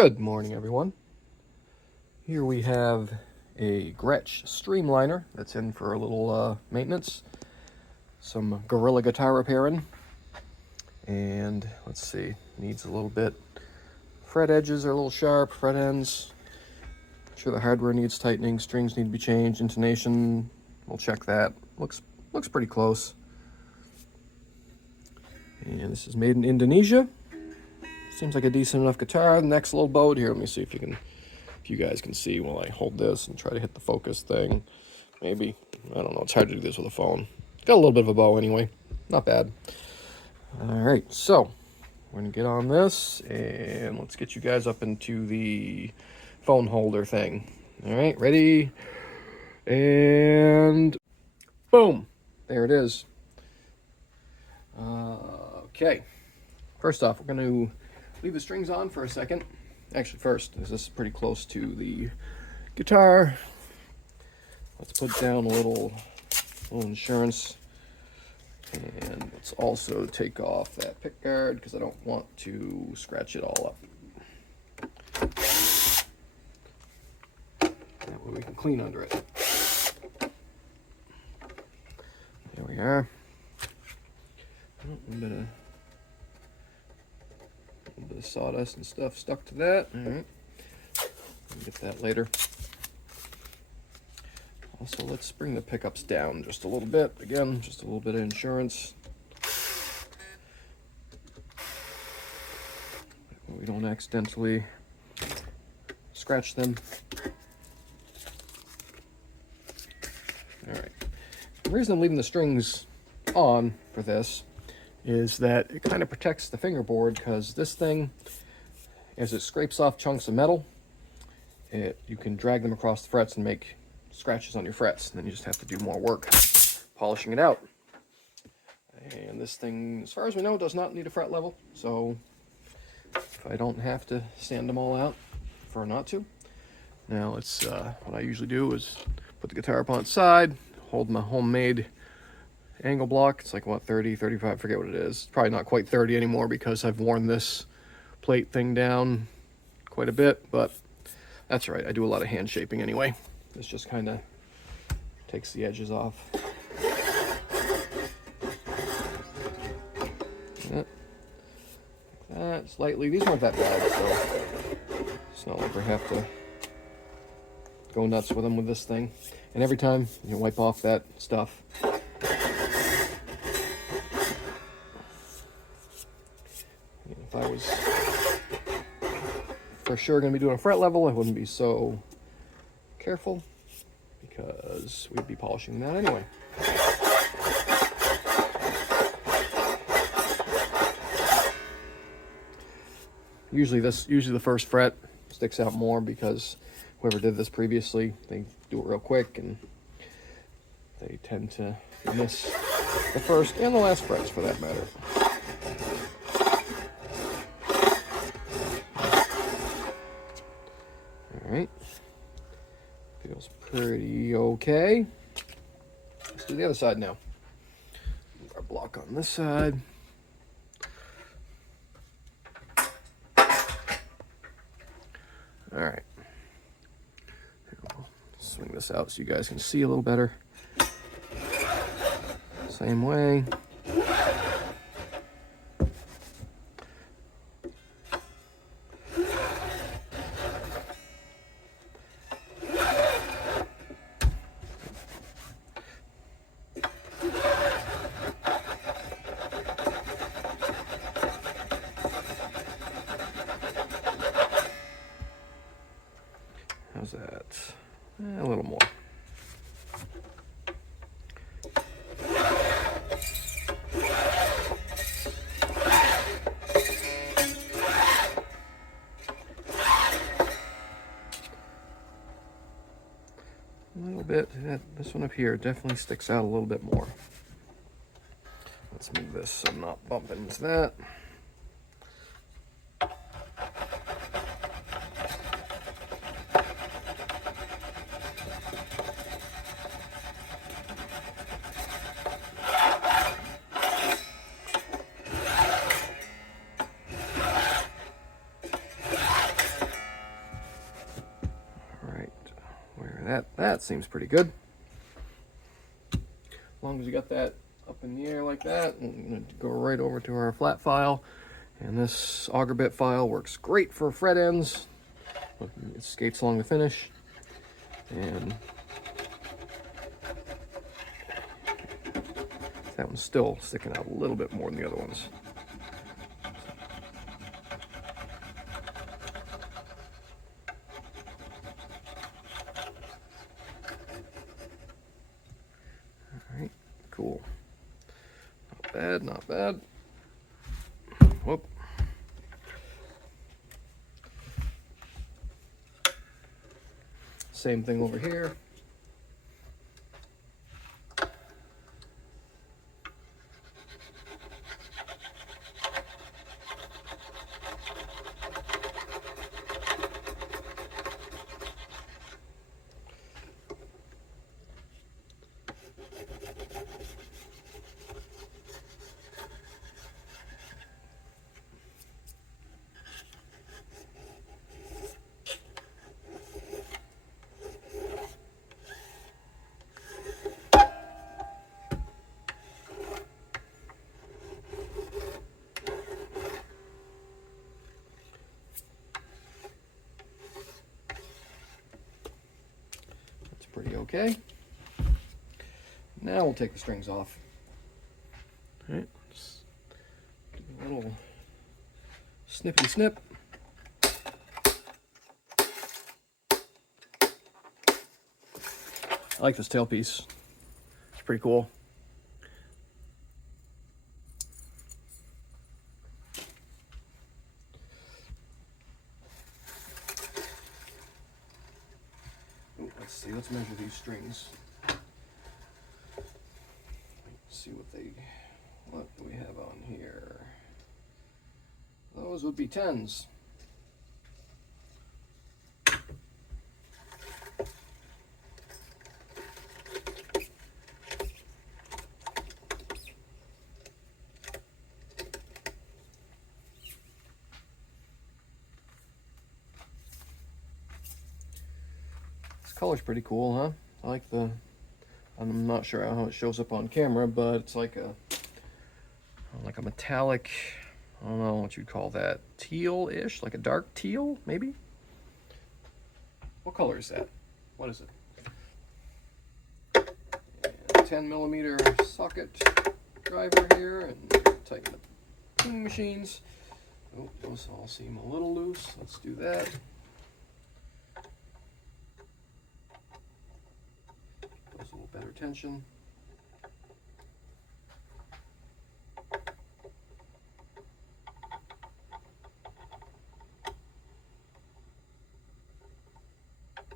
Good morning, everyone. Here we have a Gretsch Streamliner that's in for a little maintenance. Some Gorilla guitar repairing. And let's see, needs a little bit. Fret edges are a little sharp, fret ends. Sure the hardware needs tightening, strings need to be changed, intonation, we'll check that. Looks pretty close. And this is made in Indonesia. Seems like a decent enough guitar. The next little bowed here. Let me see if you guys can see while I hold this and try to hit the focus thing. Maybe. I don't know. It's hard to do this with a phone. Got a little bit of a bow anyway. Not bad. All right. So we're going to get on this and let's get you guys up into the phone holder thing. All right. Ready? And boom. There it is. Okay. First off, we're going to leave the strings on for a second. Actually, first, this is pretty close to the guitar. Let's put down a little insurance. And let's also take off that pick guard because I don't want to scratch it all up. That way we can clean under it. There we are. A little bit of sawdust and stuff stuck to that. All right, we'll get that later. Also, let's bring the pickups down just a little bit. Again, just a little bit of insurance. We don't accidentally scratch them. All right. The reason I'm leaving the strings on for this is that it kind of protects the fingerboard, because this thing, as it scrapes off chunks of metal, you can drag them across the frets and make scratches on your frets, and then you just have to do more work polishing it out. And this thing, as far as we know, does not need a fret level, so if I don't have to sand them all out, I prefer not to. Now it's what I usually do is put the guitar up on its side, hold my homemade angle block. It's like, what, 30, 35, I forget what it is. It's probably not quite 30 anymore because I've worn this plate thing down quite a bit, but that's all right. I do a lot of hand shaping anyway. This just kind of takes the edges off. Like that, slightly. These weren't that bad, so it's not like we have to go nuts with them with this thing. And every time you wipe off that stuff, if I was for sure going to be doing a fret level, I wouldn't be so careful because we'd be polishing that anyway. Usually the first fret sticks out more because whoever did this previously, they do it real quick and they tend to miss the first and the last frets for that matter. Alright, feels pretty okay. Let's do the other side now. Move our block on this side. Alright, swing this out so you guys can see a little better. Same way. How's that? A little more. A little bit. This one up here definitely sticks out a little bit more. Let's move this so I'm not bumping into that. That seems pretty good. As long as you got that up in the air like that, I'm going to go right over to our flat file. And this auger bit file works great for fret ends. It skates along the finish. And that one's still sticking out a little bit more than the other ones. All right, cool. Not bad, not bad. Whoop. Same thing over here. Pretty okay. Now we'll take the strings off. All right, just give it a little snippy snip. I like this tailpiece. It's pretty cool. Let's measure these strings. Let's see what do we have on here? Those would be 10s. Color's pretty cool, huh? I like I'm not sure how it shows up on camera, but it's like a metallic, I don't know what you'd call that, teal-ish, like a dark teal, maybe? What color is that? What is it? And 10mm socket driver here, and tighten the tuning machines. Oh, those all seem a little loose. Let's do that. A little better tension.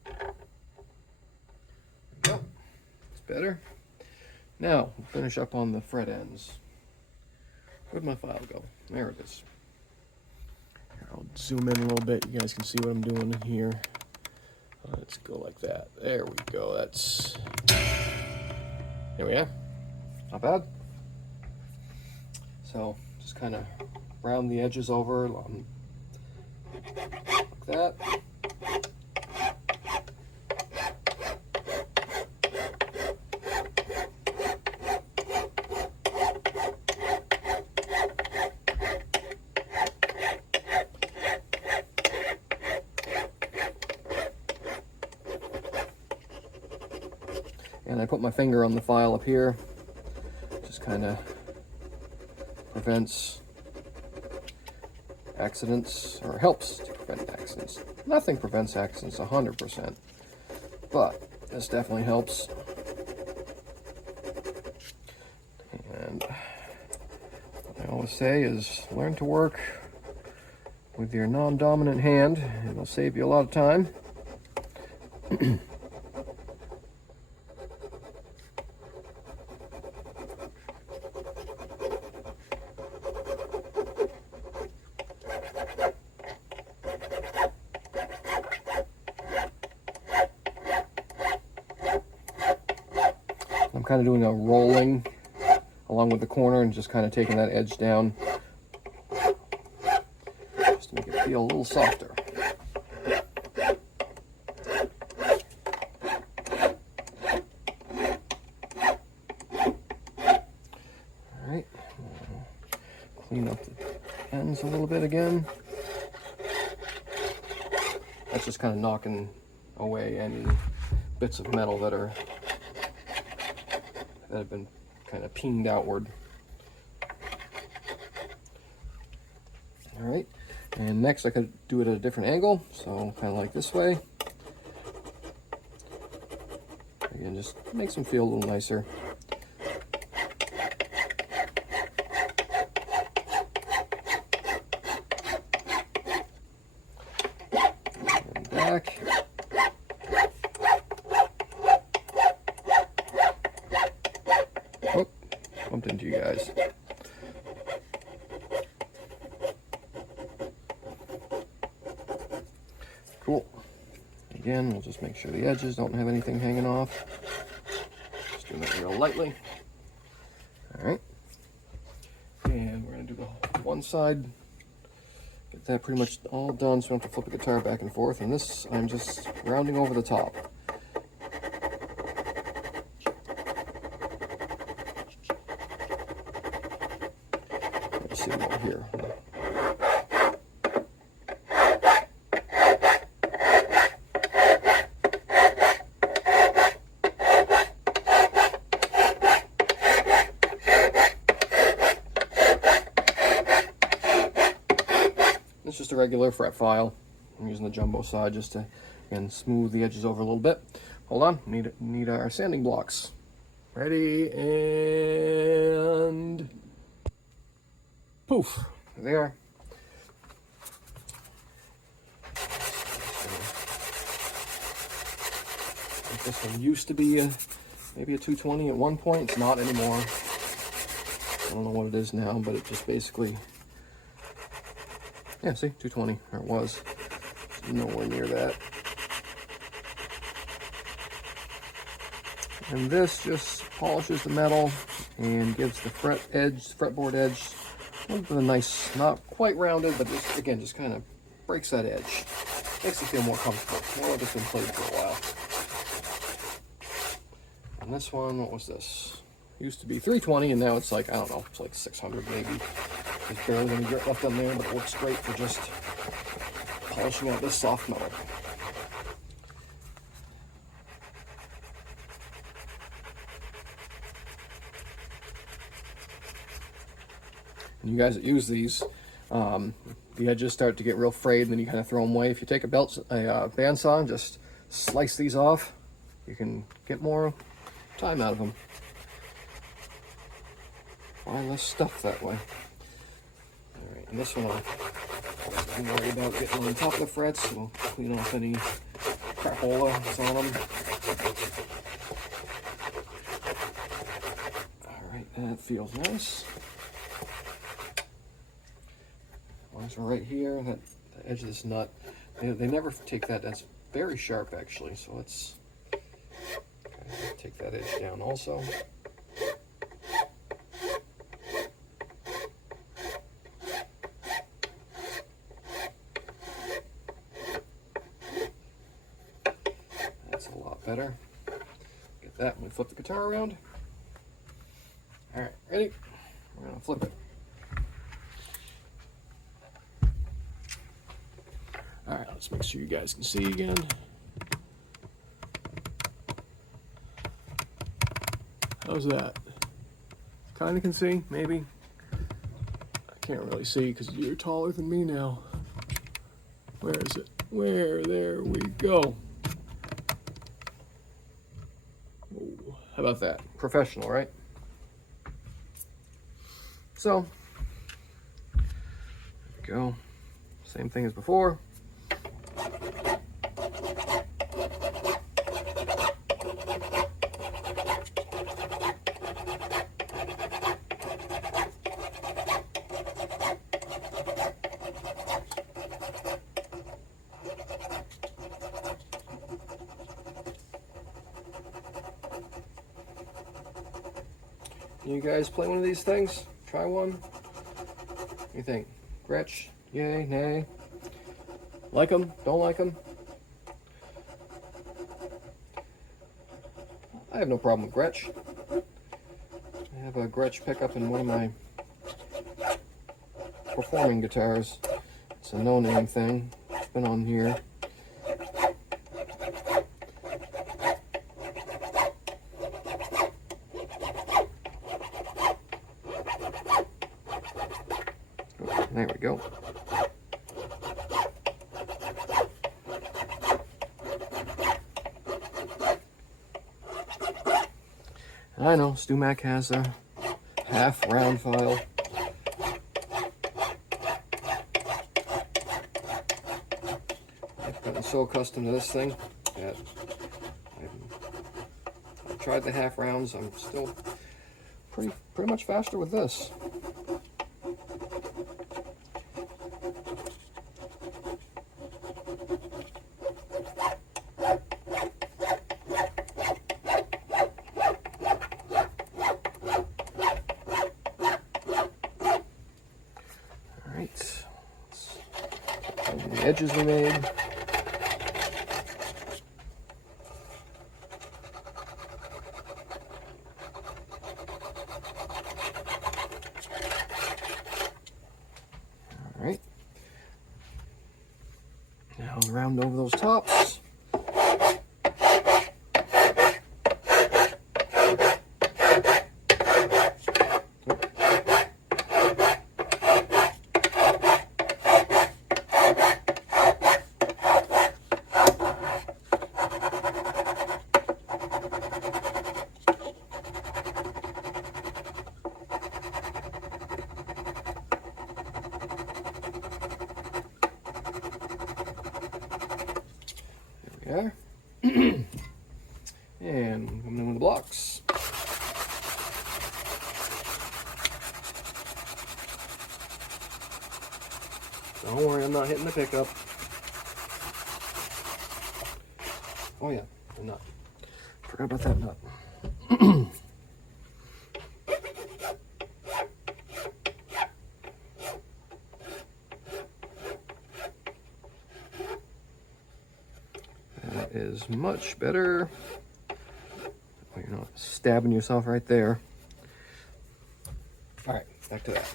There we go. It's better. Now we'll finish up on the fret ends. Where'd my file go? There it is. Here, I'll zoom in a little bit. You guys can see what I'm doing here. Let's go like that. There we go. There we are. Not bad. So just kind of round the edges over like that. And I put my finger on the file up here, just kind of prevents accidents, or helps to prevent accidents. Nothing prevents accidents 100%, but this definitely helps. And what I always say is learn to work with your non-dominant hand. It'll save you a lot of time. I'm kind of doing a rolling along with the corner and just kind of taking that edge down just to make it feel a little softer. clean up the ends a little bit again. That's just kind of knocking away any bits of metal that have been kind of peened outward. All right, and next I could do it at a different angle, so kind of like this way. Again, just makes them feel a little nicer. And back. Oh, bumped into you guys. Cool. Again, we'll just make sure the edges don't have anything hanging off. Just doing that real lightly. All right. And we're going to do the one side. Get that pretty much all done so we don't have to flip the guitar back and forth. And this, I'm just rounding over the top. Let's see more here. It's just a regular fret file. I'm using the jumbo side just to, again, smooth the edges over a little bit. Hold on, need our sanding blocks. Ready, and poof, there they are. This one used to be maybe a 220 at one point. It's not anymore. I don't know what it is now, but it just basically, yeah, see, 220, or it was. Nowhere near that. And this just polishes the metal and gives the fretboard edge a little bit of nice, not quite rounded, but just, again, just kind of breaks that edge. Makes it feel more comfortable, more like it's been played for a while. And this one, what was this? Used to be 320, and now it's like, I don't know, it's like 600 maybe. There's barely any grit left on there, but it works great for just polishing out this soft metal. And you guys that use these, the edges start to get real frayed, and then you kind of throw them away. If you take a bandsaw and just slice these off, you can get more time out of them. Far less stuff that way. All right, and this one I'm worried about getting on top of the frets, so we'll clean off any crapola that's on them. All right, that feels nice. Once we're right here, that the edge of this nut, they never take that. That's very sharp actually, so let's take that edge down also. That's a lot better. Get that when we flip the guitar around. All right, ready? We're gonna flip it. All right, let's make sure you guys can see again. How's that? Kind of can see, maybe. I can't really see because you're taller than me now. Where is it? Where? There we go. Ooh, how about that? Professional, right? So, there we go. Same thing as before. You guys play one of these things? Try one? What do you think? Gretsch? Yay? Nay? Like them? Don't like them? I have no problem with Gretsch. I have a Gretsch pickup in one of my performing guitars. It's a no-name thing. It's been on here. There we go. I know, StewMac has a half round file. I've gotten so accustomed to this thing that I've tried the half rounds. I'm still pretty much faster with this. The edges we made. All right. Now round over those tops. There. And coming in with the blocks. Don't worry, I'm not hitting the pickup. Oh yeah, the nut. Forgot about that nut. That is much better. You're not stabbing yourself right there. All right, back to that.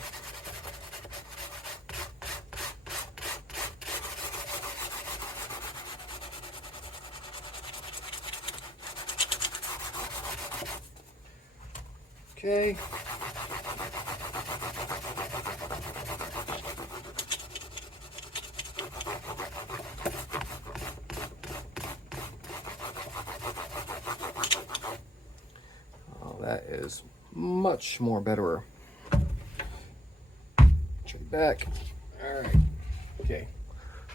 Okay. Oh, that is much more better. Check back. All right. Okay.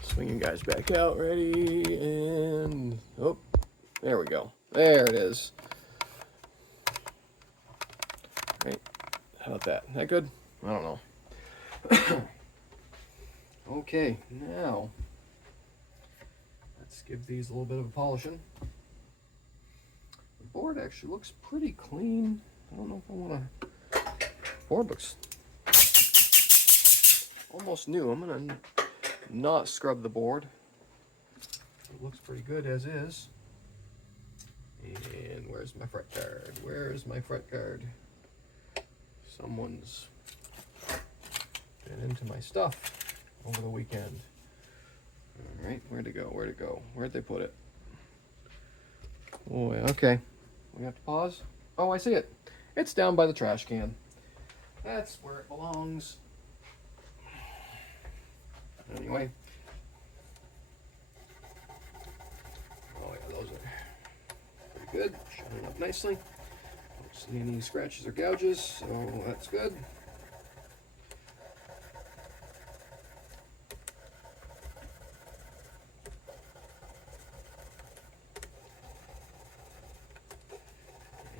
Swing you guys back out. Ready? And oh, there we go. There it is. Right. How about that? Is that good? I don't know. Okay, now let's give these a little bit of a polishing. The board actually looks pretty clean. I don't know if I want to. Board looks almost new. I'm gonna not scrub the board. It looks pretty good as is. And where's my fret guard? Where's my fret guard? Someone's been into my stuff over the weekend. All right, where'd it go? Where'd it go? Where'd they put it? Oh, okay. We have to pause. Oh, I see it. It's down by the trash can. That's where it belongs. Anyway. Oh yeah, those are pretty good. Showing up nicely. Don't see any scratches or gouges, so that's good.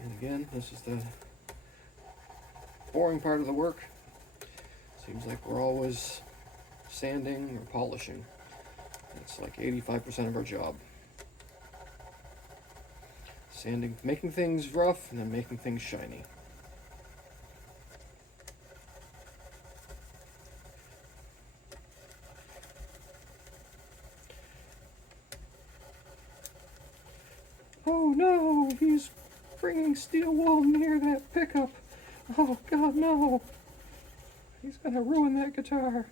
And again, this is the boring part of the work. Seems like we're always sanding or polishing. It's like 85% of our job. Sanding, making things rough, and then making things shiny. Oh no, he's bringing steel wool near that pickup. Oh God, no. He's gonna ruin that guitar.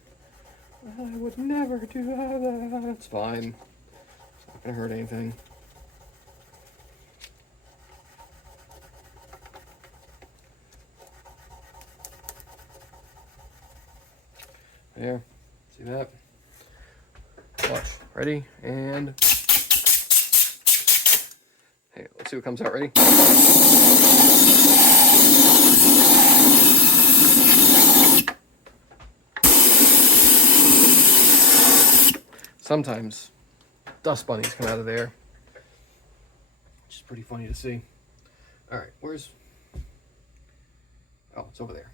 I would never do that. It's fine. It's not gonna hurt anything. There. See that? Watch. Ready? And... Hey, let's see what comes out. Ready? Sometimes dust bunnies come out of there, which is pretty funny to see. All right, where's... Oh, it's over there.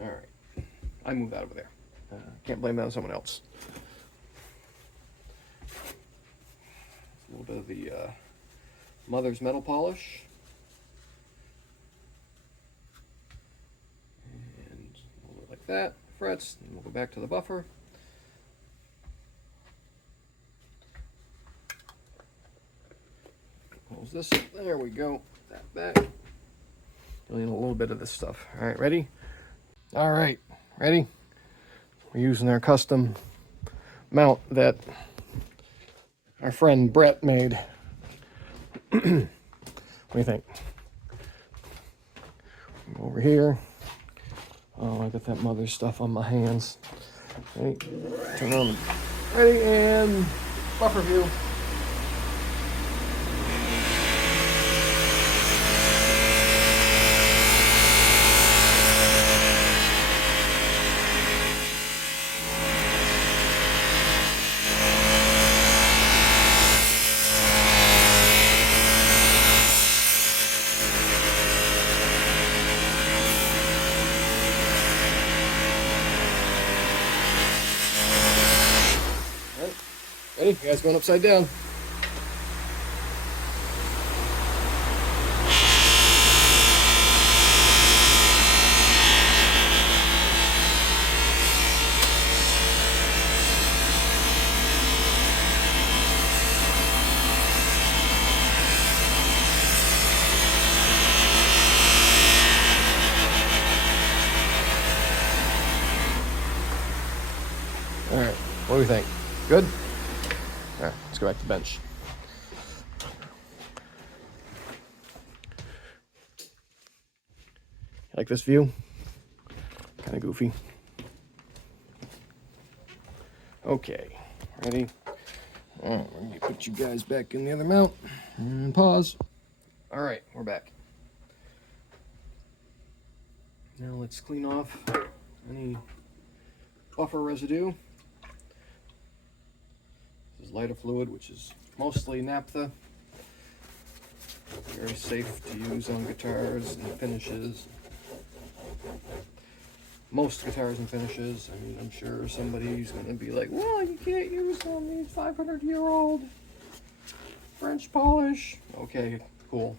All right, I moved that over there. Can't blame that on someone else. A little bit of the mother's metal polish. And a little bit like that, frets, and we'll go back to the buffer. Close this, there we go, that back. You'll need a little bit of this stuff. All right, ready? All right, ready? We're using our custom mount that our friend Brett made. What do you think? Go over here. Oh, I got that mother stuff on my hands. Okay, turn on. Ready, and buffer view. Ready? You guys going upside down. All right, what do we think? Good? All right, let's go back to the bench. Like this view? Kind of goofy. Okay, ready? All right, let me put you guys back in the other mount and pause. All right, we're back. Now let's clean off any buffer residue. This is lighter fluid, which is mostly naphtha. Very safe to use on guitars and finishes. Most guitars and finishes. I mean, I'm sure somebody's going to be like, well, you can't use on these 500-year-old French polish. Okay, cool.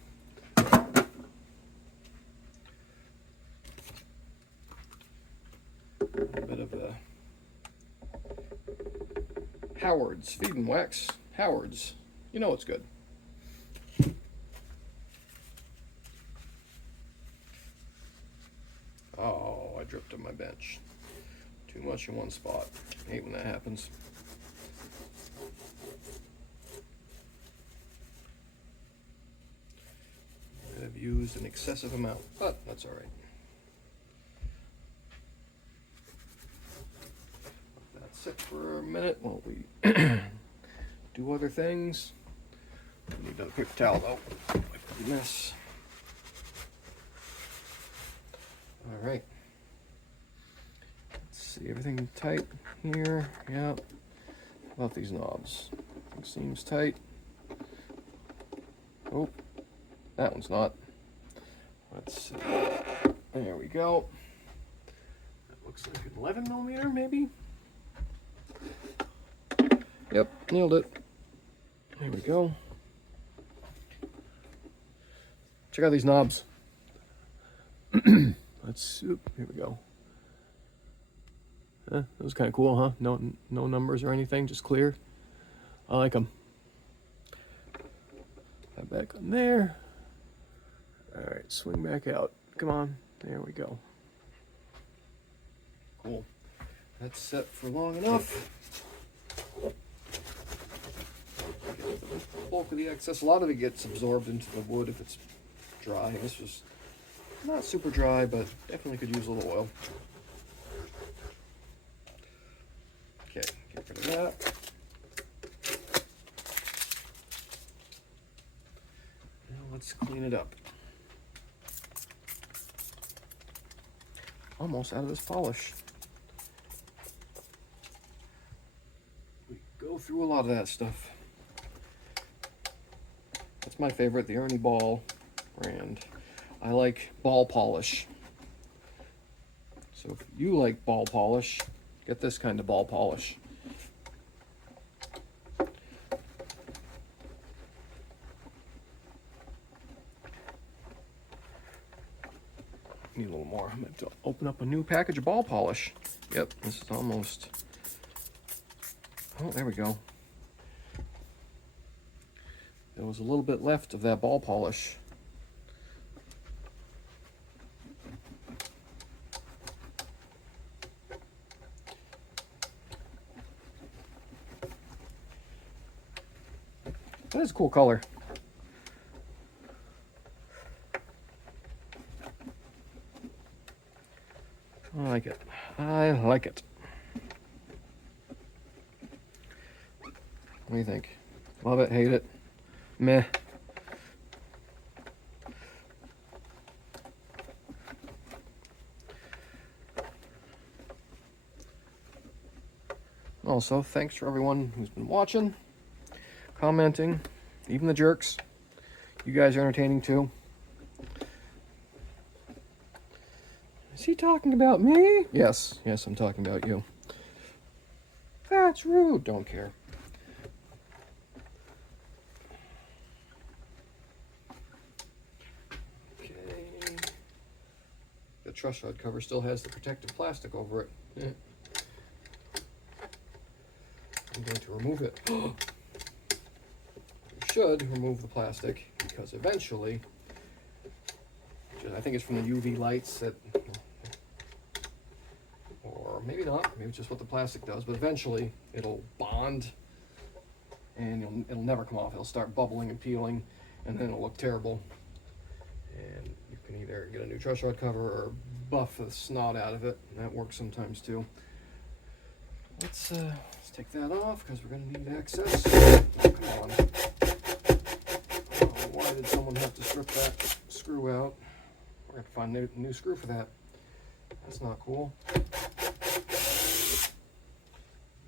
A bit of a Howard's feed and wax. Howard's, you know it's good. Oh, I dripped on my bench. Too much in one spot. I hate when that happens. I've used an excessive amount, but that's all right. Sit for a minute while we do other things. We need a quick towel though. Wipe the mess. All right. Let's see, everything tight here. Yep. How about these knobs? It seems tight. Oh, that one's not. Let's see. There we go. That looks like an 11mm maybe. Yep, nailed it. There we go. Check out these knobs. Let's, here we go. That was kind of cool, huh? No numbers or anything, just clear. I like them. That back on there. All right, swing back out. Come on, there we go. Cool. That's set for long enough. Get the bulk of the excess. A lot of it gets absorbed into the wood if it's dry. This was not super dry, but definitely could use a little oil. Okay, get rid of that. Now let's clean it up. Almost out of this polish. We go through a lot of that stuff. That's my favorite, the Ernie Ball brand. I like ball polish. So if you like ball polish, get this kind of ball polish. Need a little more. I'm going to open up a new package of ball polish. Yep, this is almost... Oh, there we go. There was a little bit left of that ball polish. That is a cool color. I like it. I like it. What do you think? Love it, hate it, meh. Also, thanks for everyone who's been watching, commenting, even the jerks. You guys are entertaining too. Is he talking about me? Yes, yes, I'm talking about you. That's rude. Don't care. Okay. The truss rod cover still has the protective plastic over it. Yeah. I'm going to remove it. You should remove the plastic because eventually, I think it's from the UV lights that, or maybe not, maybe it's just what the plastic does, but eventually it'll bond and it'll never come off. It'll start bubbling and peeling and then it'll look terrible. And you can either get a new truss rod cover or buff the snot out of it. And that works sometimes too. Let's take that off because we're going to need access. Oh, come on. Oh, why did someone have to strip that screw out? We're going to find a new screw for that. That's not cool. I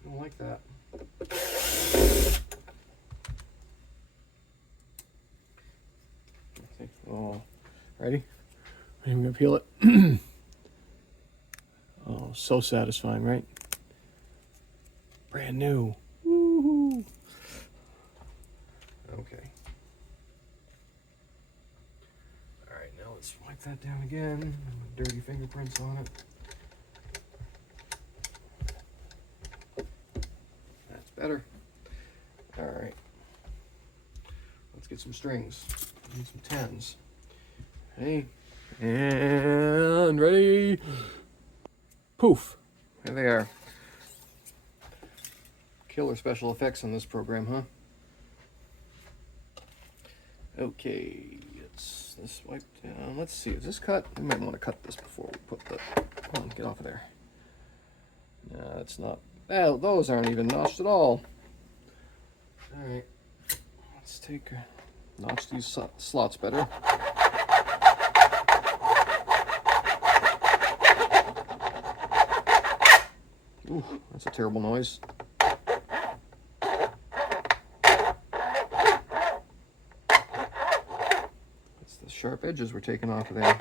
don't like that. Okay. Oh, ready? I'm going to peel it. Oh, so satisfying, right? Brand new. Woohoo! Okay. All right, now let's wipe that down again. Dirty fingerprints on it. That's better. All right. Let's get some strings. Need some tens. Hey, and ready. Poof. There they are. Killer special effects on this program, huh? Okay, it's this wiped down. Let's see, is this cut? We might want to cut this before we put the... Come on, get off of there. No, it's not. Oh, those aren't even notched at all. Alright, let's take... Notch these slots better. Ooh, that's a terrible noise. Sharp edges were taken off of there.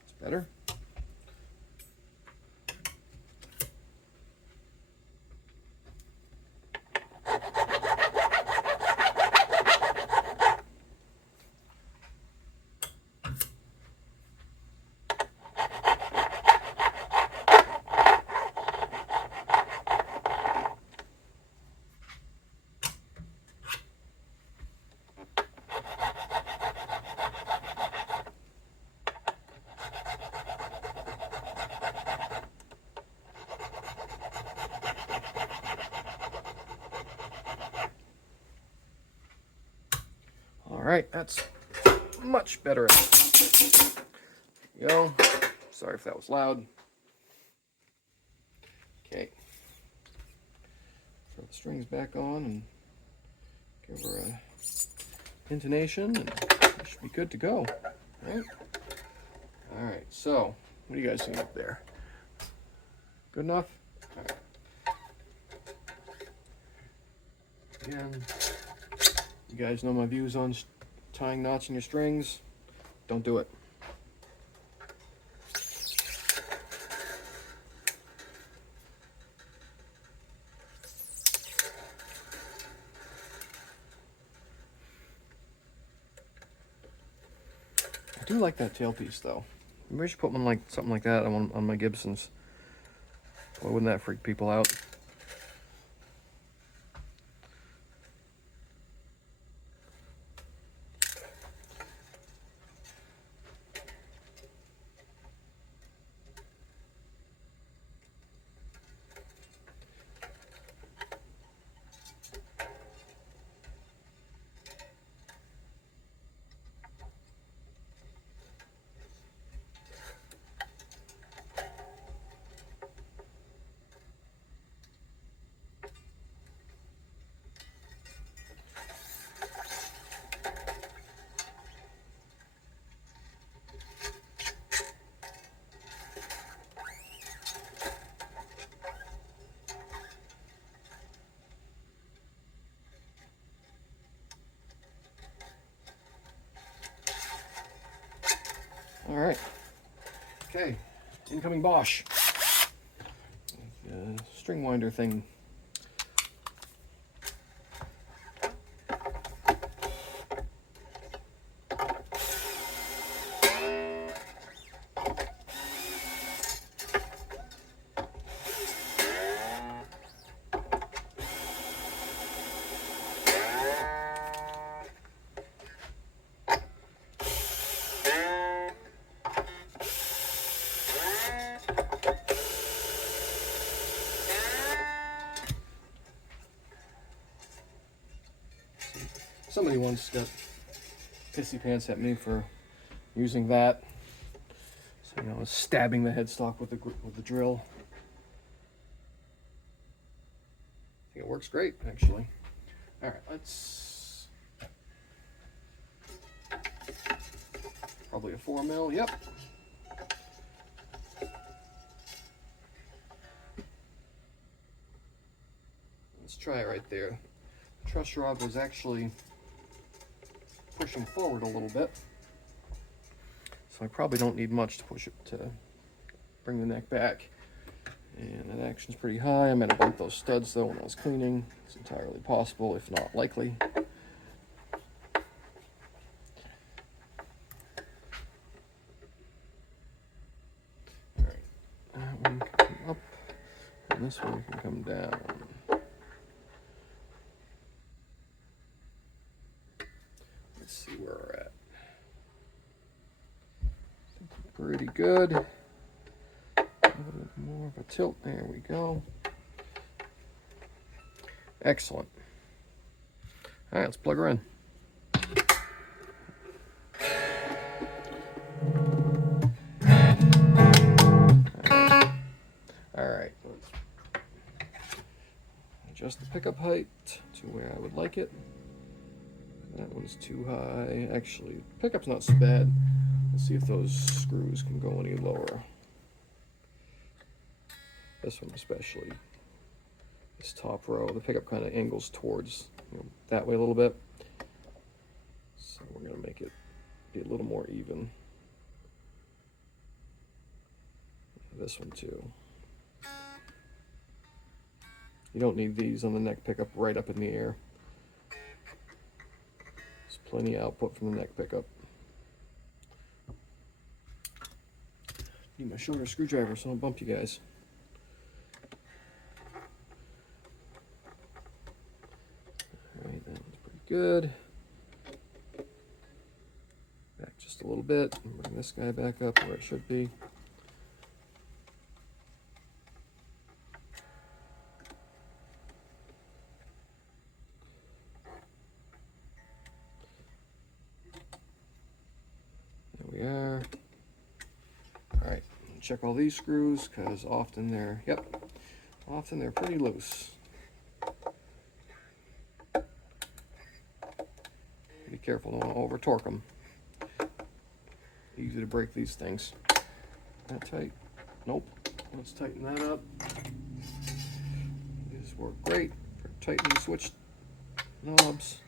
It's better. right, that's much better. There you go. Sorry if that was loud. Okay. Throw the strings back on and give her a intonation, and it should be good to go. Right? All right, so what do you guys think up there? Good enough? All right. Again, you guys know my views on tying knots in your strings. Don't do it. I do like that tailpiece though. Maybe I should put one like something like that on my Gibsons. Boy, wouldn't that freak people out? All right. Okay. Incoming Bosch. String winder thing. Somebody once got pissy pants at me for using that. So, you know, I was stabbing the headstock with the drill. I think it works great, actually. All right, let's probably a 4 mil. Yep. Let's try it right there. The truss rod was actually pushing forward a little bit, so I probably don't need much to push it to bring the neck back. And that action's pretty high. I might have bumped those studs though when I was cleaning. It's entirely possible, if not likely. All right, that one can come up, and this one can come down. Let's see where we're at. Pretty good. A little bit more of a tilt. There we go. Excellent. All right, let's plug her in. All right. Let's adjust the pickup height to where I would like it. That one's too high. Actually, pickup's not so bad. Let's see if those screws can go any lower. This one especially. This top row, the pickup kind of angles towards, you know, that way a little bit. So we're going to make it be a little more even. This one too. You don't need these on the neck pickup right up in the air. There's plenty of output from the neck pickup. Need my shorter screwdriver so I don't bump you guys. Alright, that one's pretty good. Back just a little bit. Bring this guy back up where it should be. check all these screws because often they're, often they're pretty loose. Be careful, don't want to over torque them. Easy to break these things. That tight? Nope. Let's tighten that up. These work great for tightening switch knobs.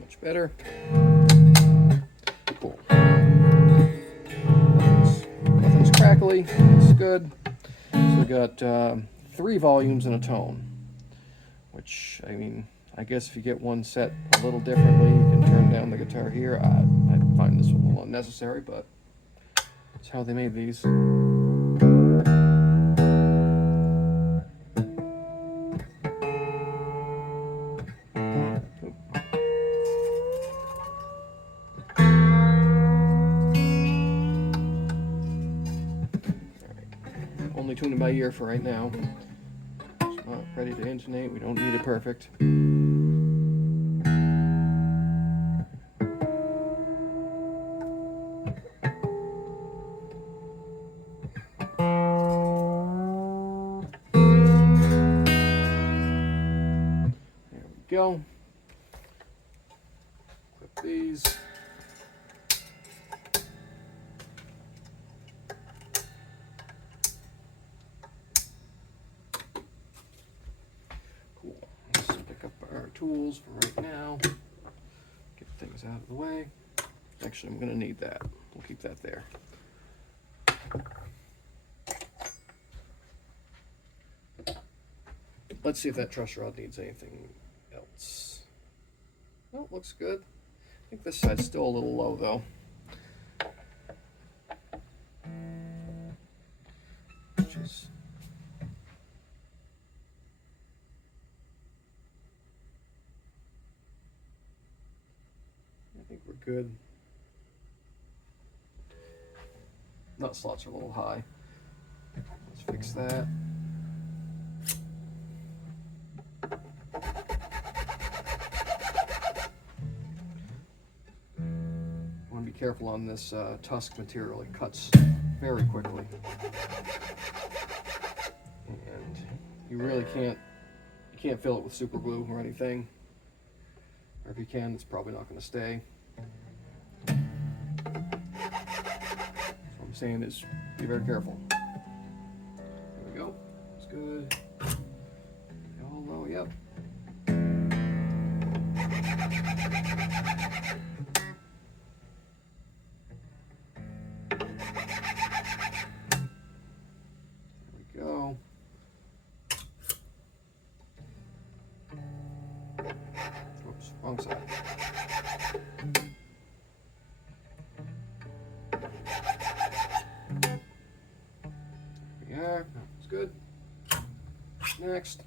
Much better. Cool. Nothing's crackly. It's good. So we got 3 volumes and a tone, which, I mean, I guess if you get one set a little differently, you can turn down the guitar here. I find this one a little unnecessary, but that's how they made these. Only tuning by ear for right now. It's not ready to intonate. We don't need it perfect. There we go. Clip these. Tools for right now. Get things out of the way. Actually, I'm going to need that. We'll keep that there. Let's see if that truss rod needs anything else. Oh, it looks good. I think this side's still a little low though. Which is I think we're good. Nut slots are a little high. Let's fix that. Want to be careful on this tusk material. It cuts very quickly, and you really can't fill it with super glue or anything. Or if you can, it's probably not going to stay. So what I'm saying is, be very careful. There we go. That's good. All low, yep. There we go. Oops, wrong side. Yeah, that's good. Next.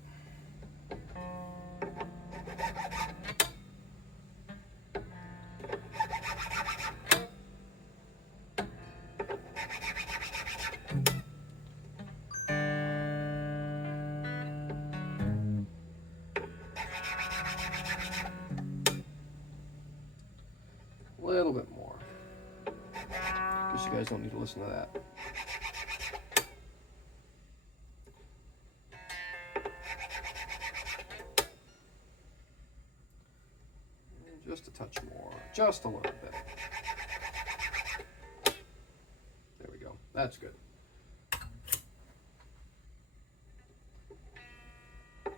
A little bit more. Guess you guys don't need to listen to that. Just a touch more, just a little bit. There we go. That's good. A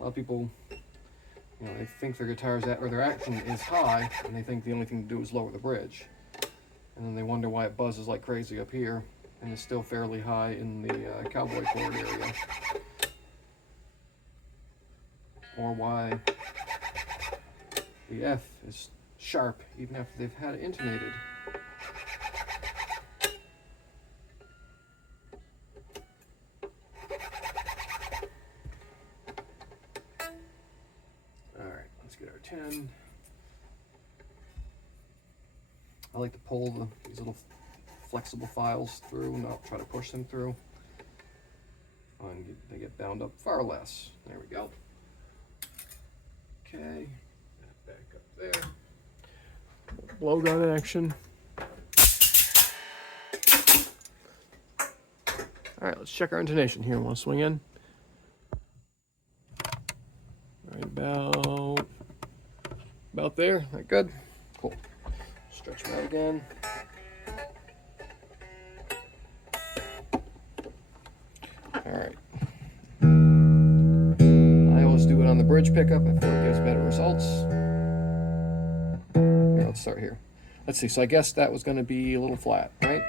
lot of people, you know, they think their guitar's at, or their action is high, and they think the only thing to do is lower the bridge. And then they wonder why it buzzes like crazy up here, and it's still fairly high in the cowboy chord area. Or why the F is sharp even after they've had it intonated. Alright, let's get our 10. I like to pull these little flexible files through, not try to push them through. And they get bound up far less. There we go. Okay, back up there. Blowgun action. All right, let's check our intonation here. Want to swing in? Right about there. Right, good. Cool. Stretch them out again. All right. I always do it on the bridge pickup. I feel it gives better results. Here, let's start here. Let's see. So I guess that was going to be a little flat, right?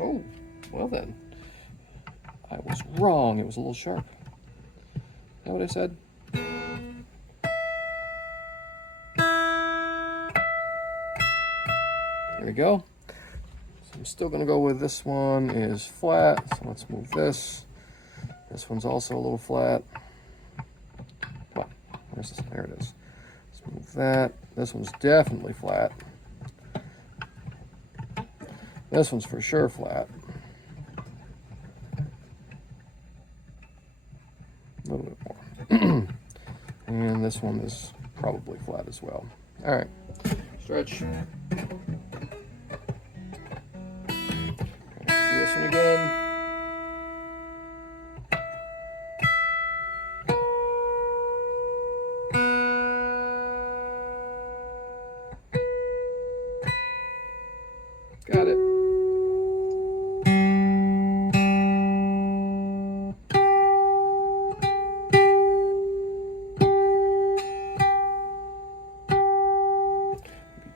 Oh, well then. I was wrong. It was a little sharp. Is that what I said? There we go. So I'm still going to go with this one is flat. So let's move this. This one's also a little flat. What? Where's this? There it is. Let's move that. This one's definitely flat. This one's for sure flat. A little bit more. And this one is probably flat as well. All right. Stretch. Do this one again. Got it.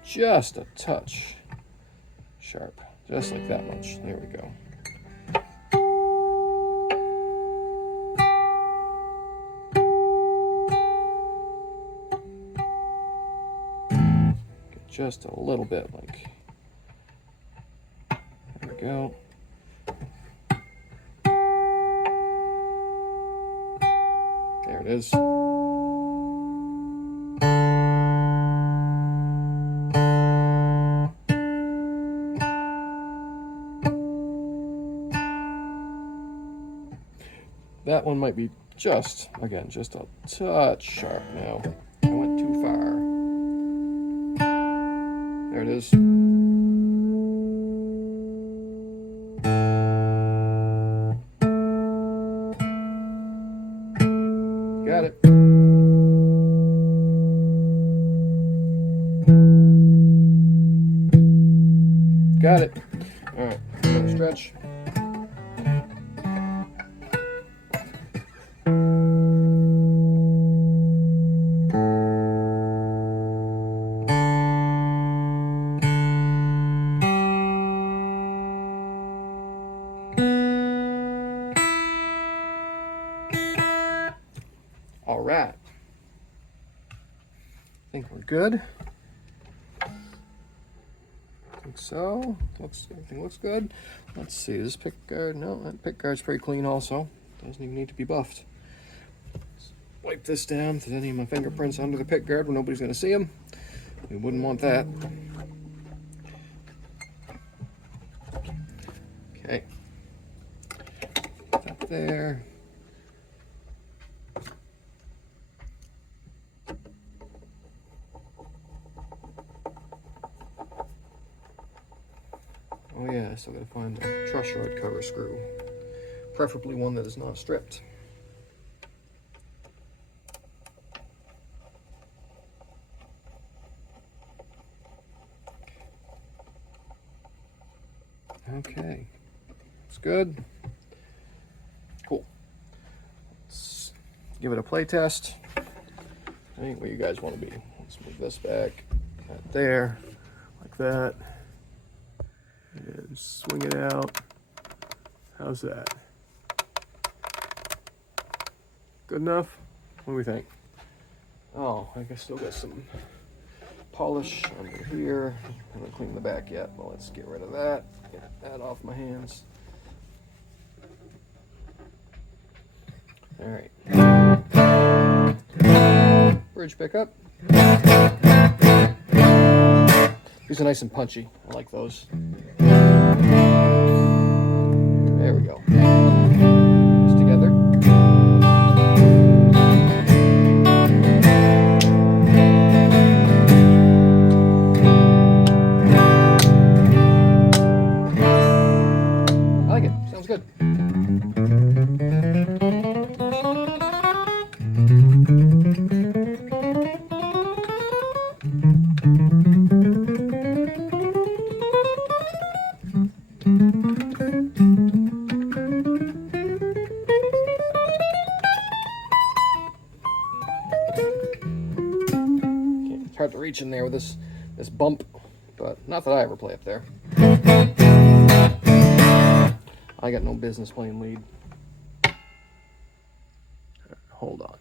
Just a touch sharp, just like that much. There we go. Get just a little bit like, there we go. There it is. That one might be just, again, just a touch sharp now. I went too far. There it is. Got it. Got it. All right, another stretch. All right. I think we're good. I think so. Everything looks good. Let's see. This pick guard. No, that pick guard's pretty clean also. Doesn't even need to be buffed. Let's wipe this down. If there's any of my fingerprints under the pick guard where nobody's going to see them, we wouldn't want that. Okay. Put that there. Oh yeah, I still gotta find a truss rod cover screw. Preferably one that is not stripped. Okay, it's good. Cool. Let's give it a play test. I think where you guys want to be. Let's move this back, right there, like that. And swing it out. How's that? Good enough? What do we think? Oh, I guess still got some polish under here. I haven't cleaned the back yet. Well, let's get rid of that. Get that off my hands. All right. Bridge pickup. These are nice and punchy. I like those. There we go. Just together. good. It's hard to reach in there with this bump, but not that I ever play up there. I got no business playing lead. Hold on.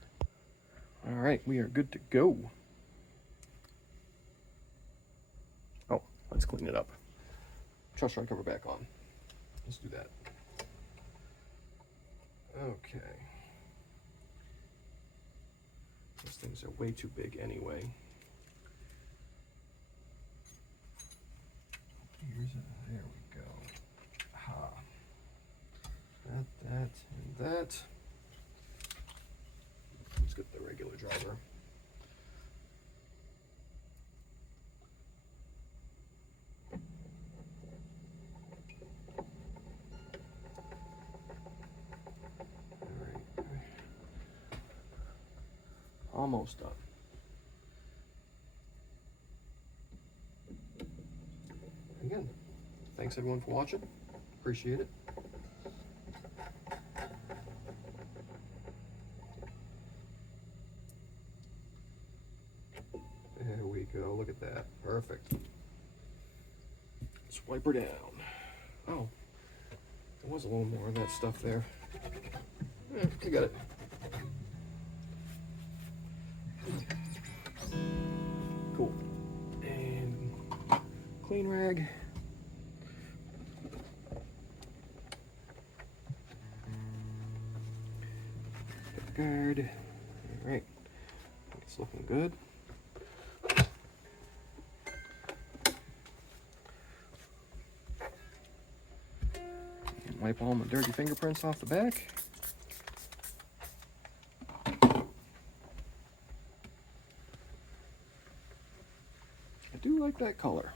All right, we are good to go. Oh, let's clean it up. Truss rod cover back on. Let's do that. Okay. These things are way too big anyway. There we go. Aha. That, and that. Let's get the regular driver. All right. Almost done. Again, thanks everyone for watching. Appreciate it. There we go. Look at that. Perfect. Let's wipe her down. Oh, there was a little more of that stuff there. I got it. Cool. And clean rag. Guard. All right. It's looking good. And wipe all my dirty fingerprints off the back. I do like that color.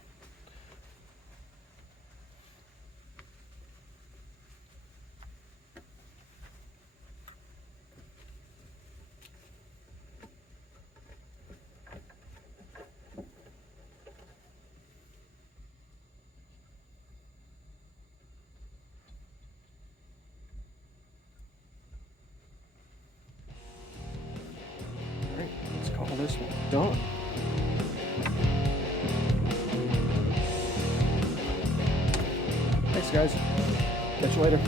Alright, let's call this one done. Thanks guys. Catch you later.